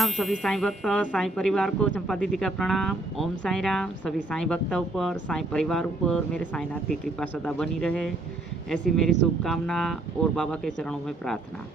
राम। सभी साईं भक्त साईं परिवार को चंपा दीदी का प्रणाम। ओम साईं राम। सभी साईं भक्तों पर, साईं परिवार ऊपर मेरे साईंनाथ की कृपा सदा बनी रहे, ऐसी मेरी शुभकामना और बाबा के चरणों में प्रार्थना।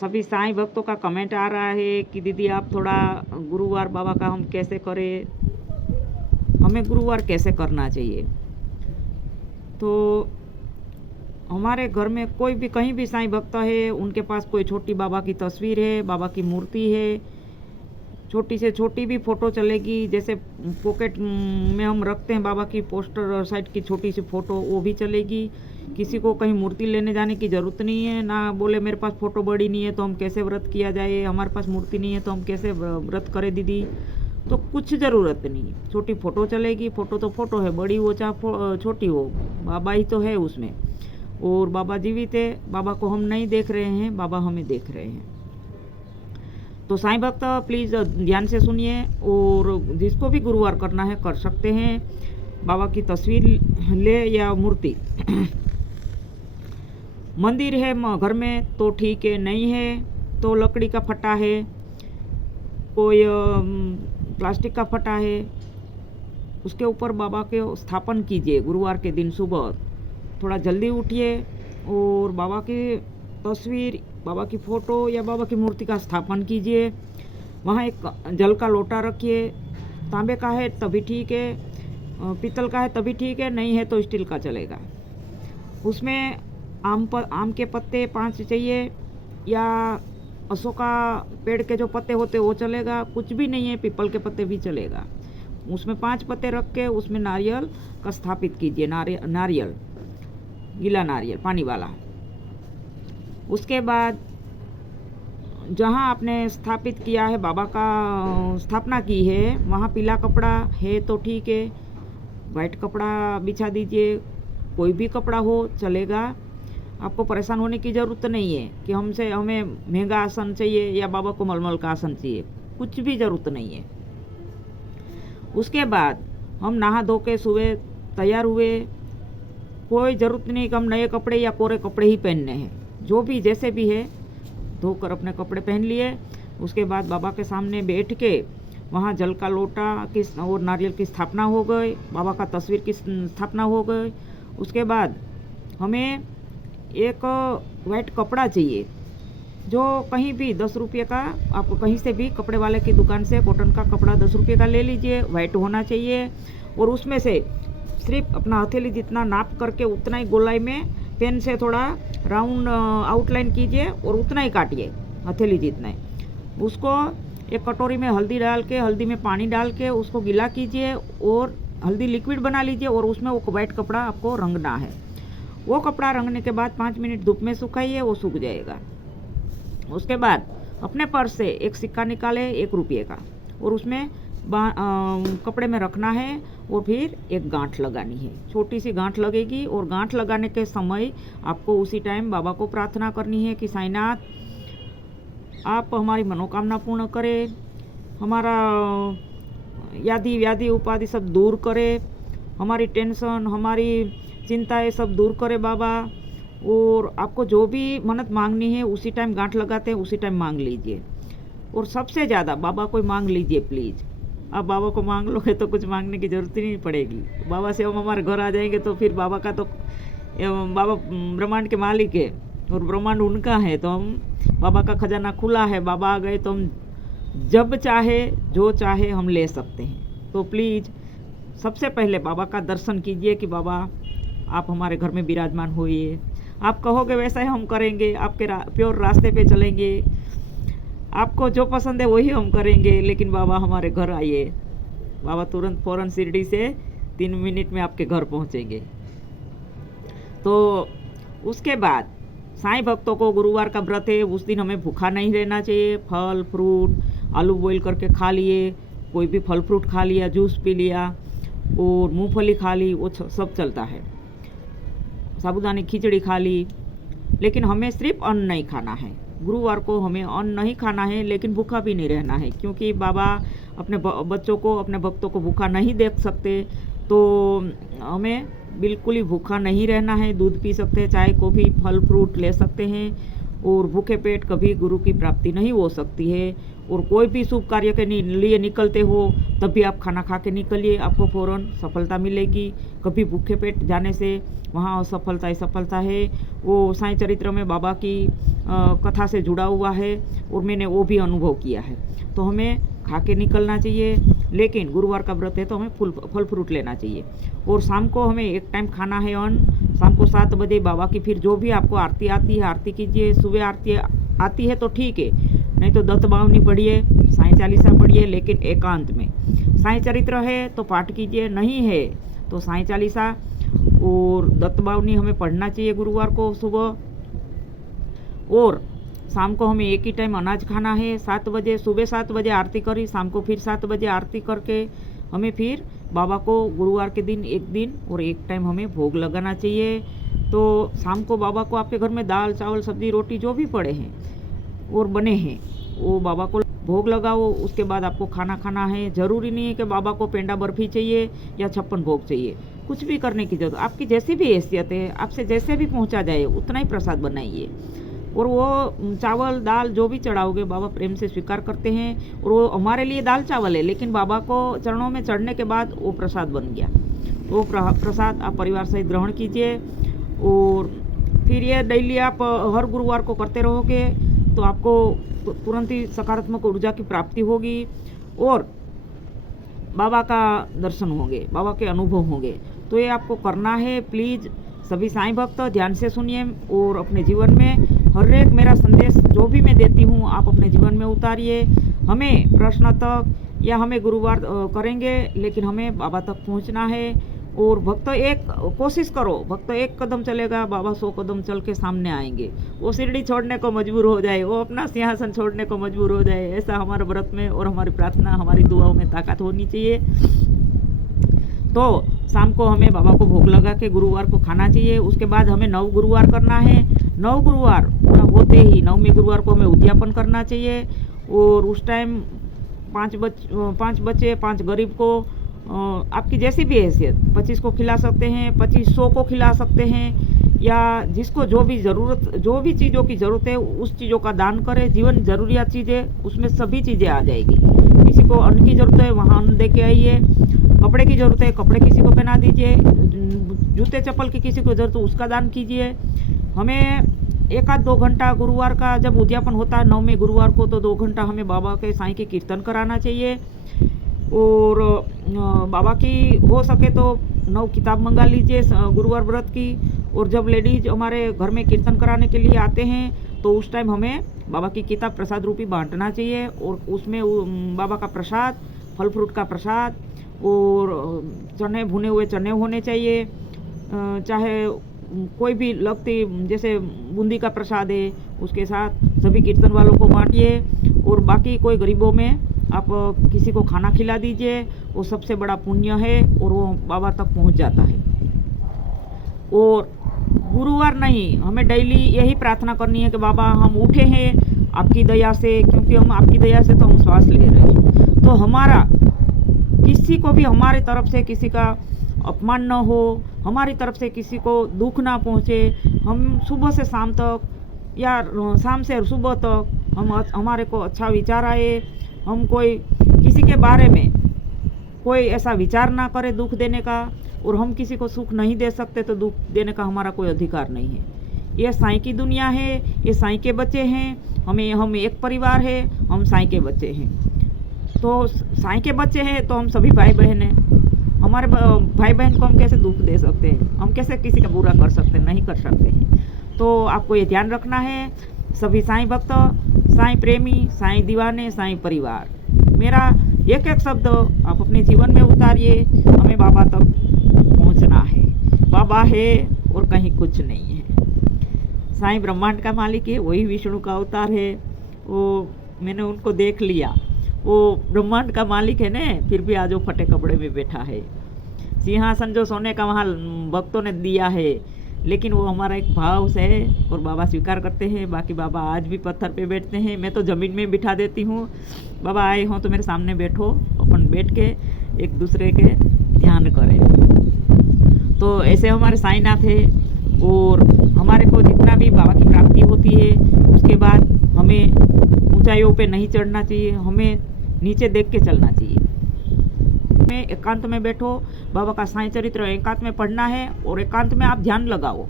सभी साईं भक्तों का कमेंट आ रहा है कि दीदी आप थोड़ा गुरुवार बाबा का हम कैसे करें, हमें गुरुवार कैसे करना चाहिए। तो हमारे घर में कोई भी कहीं भी साईं भक्त है, उनके पास कोई छोटी बाबा की तस्वीर है, बाबा की मूर्ति है, छोटी से छोटी भी फ़ोटो चलेगी। जैसे पॉकेट में हम रखते हैं बाबा की पोस्टर साइड की छोटी सी फ़ोटो, वो भी चलेगी। किसी को कहीं मूर्ति लेने जाने की ज़रूरत नहीं है। ना बोले मेरे पास फ़ोटो बड़ी नहीं है तो हम कैसे व्रत किया जाए, हमारे पास मूर्ति नहीं है तो हम कैसे व्रत करें दीदी। तो कुछ ज़रूरत नहीं, छोटी फ़ोटो चलेगी। फ़ोटो तो फ़ोटो है, बड़ी हो चाहे छोटी हो, बाबा ही तो है उसमें। और बाबा जीवित है, बाबा को हम नहीं देख रहे हैं, बाबा हमें देख रहे हैं। तो साईं भक्त प्लीज़ ध्यान से सुनिए, और जिसको भी गुरुवार करना है कर सकते हैं। बाबा की तस्वीर ले या मूर्ति मंदिर है घर में तो ठीक है, नहीं है तो लकड़ी का फटा है, कोई प्लास्टिक का फटा है, उसके ऊपर बाबा के स्थापन कीजिए। गुरुवार के दिन सुबह थोड़ा जल्दी उठिए और बाबा की तस्वीर, बाबा की फ़ोटो या बाबा की मूर्ति का स्थापन कीजिए। वहाँ एक जल का लोटा रखिए। तांबे का है तभी ठीक है, पीतल का है तभी ठीक है, नहीं है तो स्टील का चलेगा। उसमें आम के पत्ते 5 चाहिए, या अशोका पेड़ के जो पत्ते होते वो चलेगा। कुछ भी नहीं है, पीपल के पत्ते भी चलेगा। उसमें 5 पत्ते रख के उसमें नारियल का स्थापित कीजिए। नारियल गीला नारियल पानी वाला। उसके बाद जहाँ आपने स्थापित किया है, बाबा का स्थापना की है, वहाँ पीला कपड़ा है तो ठीक है, वाइट कपड़ा बिछा दीजिए। कोई भी कपड़ा हो चलेगा। आपको परेशान होने की ज़रूरत नहीं है कि हमें महंगा आसन चाहिए या बाबा को मलमल का आसन चाहिए, कुछ भी ज़रूरत नहीं है। उसके बाद हम नहा धो के सुबह तैयार हुए। कोई ज़रूरत नहीं कि हम नए कपड़े या कोरे कपड़े ही पहनने हैं। जो भी जैसे भी है धोकर अपने कपड़े पहन लिए। उसके बाद बाबा के सामने बैठ के वहाँ जल का लोटा की और नारियल की स्थापना हो गई, बाबा का तस्वीर की स्थापना हो गई। उसके बाद हमें एक वाइट कपड़ा चाहिए, जो कहीं भी 10 रुपये का, आप कहीं से भी कपड़े वाले की दुकान से कॉटन का कपड़ा 10 रुपये का ले लीजिए, वाइट होना चाहिए। और उसमें से सिर्फ अपना हथेली जितना नाप करके उतना ही गोलाई में पेन से थोड़ा राउंड आउटलाइन कीजिए और उतना ही काटिए, हथेली जितना ही। उसको एक कटोरी में हल्दी डाल के, हल्दी में पानी डाल के उसको गीला कीजिए और हल्दी लिक्विड बना लीजिए, और उसमें वो वाइट कपड़ा आपको रंगना है। वो कपड़ा रंगने के बाद 5 मिनट धूप में सुखाइए, वो सूख जाएगा। उसके बाद अपने पर्स से एक सिक्का निकाले 1 रुपये का, और उसमें कपड़े में रखना है, और फिर एक गांठ लगानी है। छोटी सी गांठ लगेगी, और गांठ लगाने के समय आपको उसी टाइम बाबा को प्रार्थना करनी है कि साईंनाथ आप हमारी मनोकामना पूर्ण करें, हमारा यादी व्याधि उपाधि सब दूर करे, हमारी टेंशन हमारी चिंताएं सब दूर करे बाबा। और आपको जो भी मन्नत मांगनी है उसी टाइम गांठ लगाते हैं, उसी टाइम मांग लीजिए। और सबसे ज़्यादा बाबा को मांग लीजिए प्लीज़। आप बाबा को मांग लोगे तो कुछ मांगने की ज़रूरत ही नहीं पड़ेगी। बाबा से हम हमारे घर आ जाएंगे तो फिर बाबा का तो बाबा ब्रह्मांड के मालिक है और ब्रह्मांड उनका है, तो हम बाबा का खजाना खुला है। बाबा आ गए तो हम जब चाहे जो चाहे हम ले सकते हैं। तो प्लीज़ सबसे पहले बाबा का दर्शन कीजिए कि बाबा आप हमारे घर में विराजमान होइए। आप कहोगे वैसा ही हम करेंगे, आपके प्योर रास्ते पे चलेंगे, आपको जो पसंद है वही हम करेंगे। लेकिन बाबा हमारे घर आइए। बाबा तुरंत फ़ौरन शिरडी से 3 मिनट में आपके घर पहुंचेंगे। तो उसके बाद साईं भक्तों को गुरुवार का व्रत है, उस दिन हमें भूखा नहीं रहना चाहिए। फल फ्रूट आलू बॉईल करके खा लिए, कोई भी फल फ्रूट खा लिया, जूस पी लिया और मूंगफली खा ली, वो सब चलता है। साबूदानी खिचड़ी खा ली, लेकिन हमें सिर्फ अन्न नहीं खाना है। गुरुवार को हमें अन्न नहीं खाना है, लेकिन भूखा भी नहीं रहना है, क्योंकि बाबा अपने बच्चों को, अपने भक्तों को भूखा नहीं देख सकते। तो हमें बिल्कुल ही भूखा नहीं रहना है। दूध पी सकते हैं, चाय कॉफ़ी फल फ्रूट ले सकते हैं, और भूखे पेट कभी गुरु की प्राप्ति नहीं हो सकती है। और कोई भी शुभ कार्य के लिए निकलते हो तब भी आप खाना खा के निकलिए, आपको फ़ौरन सफलता मिलेगी। कभी भूखे पेट जाने से वहाँ असफलता ही सफलता है। वो साईं चरित्र में बाबा की कथा से जुड़ा हुआ है और मैंने वो भी अनुभव किया है। तो हमें खा के निकलना चाहिए, लेकिन गुरुवार का व्रत है तो हमें फल फ्रूट लेना चाहिए। और शाम को हमें एक टाइम खाना है अन्न। शाम को 7 बजे बाबा की फिर जो भी आपको आरती आती है आरती कीजिए। सुबह आरती आती है तो ठीक है, नहीं तो दत्त बावनी पढ़िए, साईं चालीसा पढ़िए, लेकिन एकांत में। साईं चरित्र है तो पाठ कीजिए, नहीं है तो साईं चालीसा और दत्त बावनी हमें पढ़ना चाहिए गुरुवार को सुबह। और शाम को हमें एक ही टाइम अनाज खाना है 7 बजे। सुबह 7 बजे आरती करी, शाम को फिर 7 बजे आरती करके हमें फिर बाबा को गुरुवार के दिन एक दिन और एक टाइम हमें भोग लगाना चाहिए। तो शाम को बाबा को आपके घर में दाल चावल सब्जी रोटी जो भी पड़े हैं और बने हैं वो बाबा को भोग लगाओ। उसके बाद आपको खाना खाना है। ज़रूरी नहीं है कि बाबा को पेंडा बर्फी चाहिए या 56 भोग चाहिए, कुछ भी करने की जरूरत, आपकी जैसी भी हैसियत है, आपसे जैसे भी पहुंचा जाए उतना ही प्रसाद बनाइए। और वो चावल दाल जो भी चढ़ाओगे बाबा प्रेम से स्वीकार करते हैं। और वो हमारे लिए दाल चावल है, लेकिन बाबा को चरणों में चढ़ने के बाद वो प्रसाद बन गया। वो प्रसाद आप परिवार सहित ग्रहण कीजिए। और फिर ये डेली आप हर गुरुवार को करते रहोगे तो आपको तुरंत ही सकारात्मक ऊर्जा की प्राप्ति होगी और बाबा का दर्शन होंगे, बाबा के अनुभव होंगे। तो ये आपको करना है। प्लीज़ सभी साईं भक्त ध्यान से सुनिए और अपने जीवन में हर एक मेरा संदेश जो भी मैं देती हूँ आप अपने जीवन में उतारिए। हमें प्रश्न तक या हमें गुरुवार करेंगे, लेकिन हमें बाबा तक पहुँचना है। और भक्त एक कोशिश करो, भक्त एक कदम चलेगा, बाबा 100 कदम चल के सामने आएंगे। वो सीढ़ी छोड़ने को मजबूर हो जाए, वो अपना सिंहासन छोड़ने को मजबूर हो जाए, ऐसा हमारे व्रत में और हमारी प्रार्थना हमारी दुआओं में ताकत होनी चाहिए। तो शाम को हमें बाबा को भोग लगा के गुरुवार को खाना चाहिए। उसके बाद हमें 9 गुरुवार करना है। 9 गुरुवार पूरा होते ही 9वें गुरुवार को हमें उद्यापन करना चाहिए। और उस टाइम 5 बच्चे 5 गरीब को आपकी जैसी भी हैसियत 25 को खिला सकते हैं, 2500 को खिला सकते हैं, या जिसको जो भी ज़रूरत, जो भी चीज़ों की ज़रूरत है उस चीज़ों का दान करें। जीवन ज़रूरियात चीज़ें उसमें सभी चीज़ें आ जाएगी। किसी को अन्न की ज़रूरत है वहाँ अन्न दे के आइए, कपड़े की ज़रूरत है कपड़े किसी को पहना दीजिए, जूते चप्पल की किसी को ज़रूरत है उसका दान कीजिए। हमें 1-2 घंटा गुरुवार का जब उद्यापन होता है 9वें गुरुवार को, तो 2 घंटा हमें बाबा के साईं के कीर्तन कराना चाहिए। और बाबा की हो सके तो 9 किताब मंगा लीजिए गुरुवार व्रत की। और जब लेडीज हमारे घर में कीर्तन कराने के लिए आते हैं तो उस टाइम हमें बाबा की किताब प्रसाद रूपी बांटना चाहिए। और उसमें बाबा का प्रसाद, फल फ्रूट का प्रसाद और चने, भुने हुए चने होने चाहिए, चाहे कोई भी लगती, जैसे बूंदी का प्रसाद है उसके साथ सभी कीर्तन वालों को बांटिए। और बाकी कोई गरीबों में आप किसी को खाना खिला दीजिए, वो सबसे बड़ा पुण्य है और वो बाबा तक पहुंच जाता है। और गुरुवार नहीं, हमें डेली यही प्रार्थना करनी है कि बाबा हम उठे हैं आपकी दया से, क्योंकि हम आपकी दया से तो हम श्वास ले रहे हैं। तो हमारा किसी को भी हमारी तरफ से किसी का अपमान न हो, हमारी तरफ से किसी को दुख ना पहुँचे। हम सुबह से शाम तक या शाम से सुबह तक हमारे को अच्छा विचार आए, हम कोई किसी के बारे में कोई ऐसा विचार ना करे दुख देने का। और हम किसी को सुख नहीं दे सकते तो दुख देने का हमारा कोई अधिकार नहीं है। ये साईं की दुनिया है, ये साईं के बच्चे हैं, हम एक परिवार है, हम साईं के बच्चे हैं। तो साईं के बच्चे हैं तो हम सभी भाई बहन हैं। हमारे भाई बहन को हम कैसे दुख दे सकते हैं, हम कैसे किसी का बुरा कर सकते हैं, नहीं कर सकते हैं। तो आपको ये ध्यान रखना है सभी साईं भक्त, साईं प्रेमी, साईं दीवाने, साईं परिवार, मेरा एक एक शब्द आप अपने जीवन में उतारिए। हमें बाबा तक पहुंचना है, बाबा है और कहीं कुछ नहीं है। साईं ब्रह्मांड का मालिक है, वही विष्णु का अवतार है। वो मैंने उनको देख लिया, वो ब्रह्मांड का मालिक है ना, फिर भी आज वो फटे कपड़े में बैठा है। सिंहासन जो सोने का वहाँ भक्तों ने दिया है, लेकिन वो हमारा एक भाव से है और बाबा स्वीकार करते हैं। बाकी बाबा आज भी पत्थर पे बैठते हैं, मैं तो ज़मीन में बिठा देती हूँ। बाबा आए हों तो मेरे सामने बैठो, अपन बैठ के एक दूसरे के ध्यान करें। तो ऐसे हमारे साईंनाथ है और हमारे को जितना भी बाबा की प्राप्ति होती है उसके बाद हमें ऊंचाइयों पे नहीं चढ़ना चाहिए, हमें नीचे देख के चलना चाहिए। में एकांत में बैठो, बाबा का साईं चरित्र एकांत में पढ़ना है और एकांत में आप ध्यान लगाओ,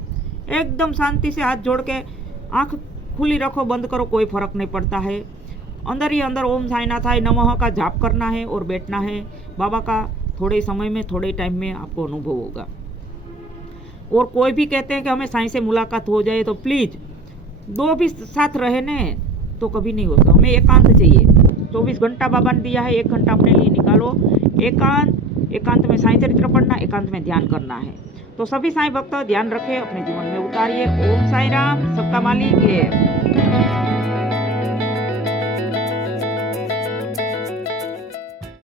एकदम शांति से हाथ जोड़ के आंख खुली रखो, बंद करो, कोई फर्क नहीं पड़ता है। अंदर ही अंदर ओम साईनाथाय नमः का जाप करना है और बैठना है। बाबा का थोड़े समय में, थोड़े टाइम में आपको अनुभव होगा। और कोई भी कहते हैं कि हमें साईं से मुलाकात हो जाए, तो प्लीज दो भी साथ रहे न तो कभी नहीं होता। हमें एकांत चाहिए। 24 घंटा बाबा ने दिया है, 1 घंटा अपने लिए निकालो। एकांत में साईं चरित्र पढ़ना, एकांत में ध्यान करना है। तो सभी साईं भक्त ध्यान रखें, अपने जीवन में उतारिए। ओम साई राम, सबका मालिक है।